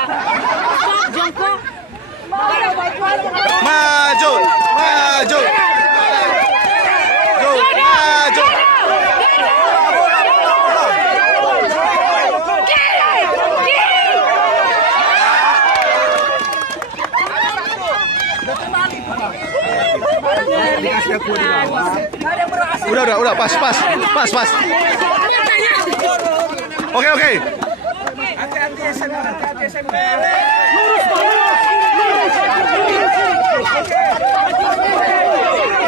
ya. Jongkok. Maju, maju. Maju. Udah, pas. Oke. Hati-hati SMP.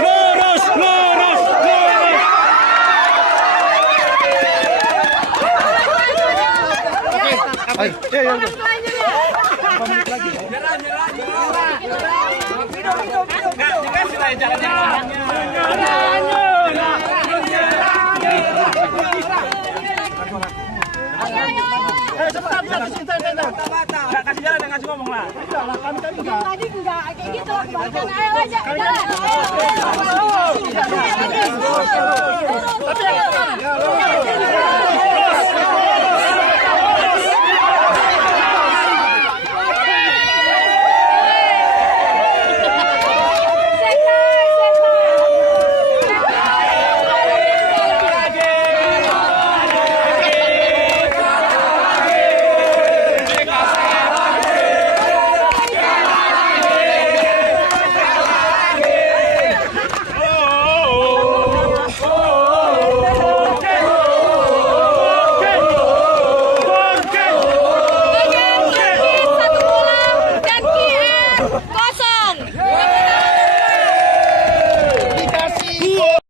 Lurus. Ayo. Kasih jalan, kasih ngomong lah. Tadi enggak kayak gitu. Ayo aja. Jalan.